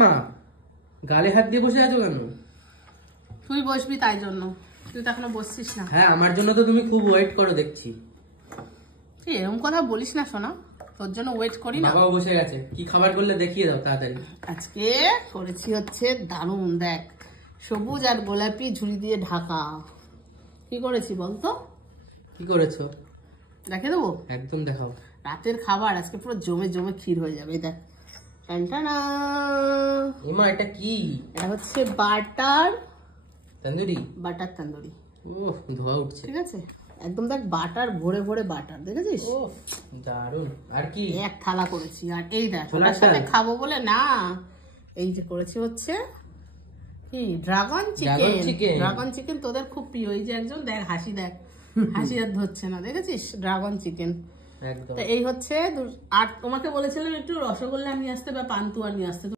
মা গালে হাত দিয়ে বসে আছো কেন? তুই বসবি তাই জন্য, তুই তো এখনো বসছিস না। হ্যাঁ, আমার জন্য তো তুমি খুব ওয়েট করো দেখছি। তুই এরকম কথা বলিস না সোনা, তোর জন্য ওয়েট করি না। বাবাও বসে গেছে, কি খাবার করলে দেখিয়ে দাও তাড়াতাড়ি। আজকে করেছি হচ্ছে দারুণ, দেখ সবুজ আর গোলাপি ঝুড়ি দিয়ে ঢাকা। কি করেছি বলতো? কি করেছো? দেখে দেবো? একদম দেখাও। রাতের খাবার আজকে পুরো জমে জমে ক্ষীর হয়ে যাবে। দেখ, টানটানা। এমা এটা কি? এটা হচ্ছে বাটার তন্দুরি। তন্দুরি। ওহ, ধোয়া উঠছে। ঠিক আছে, একদম দেখ বাটার ভরে ভরে বাটার, দেখেছিস? ওহ দারুণ। আর কি? এক থালা করেছি। আর এই দেখ, ছোলার ওটার সাথে ডাল? খাবো বলে না, এই যে করেছি হচ্ছে কি ড্রাগন চিকেন। ড্রাগন চিকেন তোদের খুব প্রিয়। এই যে একজন দেখ হাসি, দেখ হাসি আর ধরছে না, দেখেছিস? ড্রাগন চিকেন একদম। তো এই হচ্ছে। আর তোমাকে বলেছিলাম একটু রসগোল্লা নিয়ে আসতে বা পান্তুয়া নিয়ে আসতে।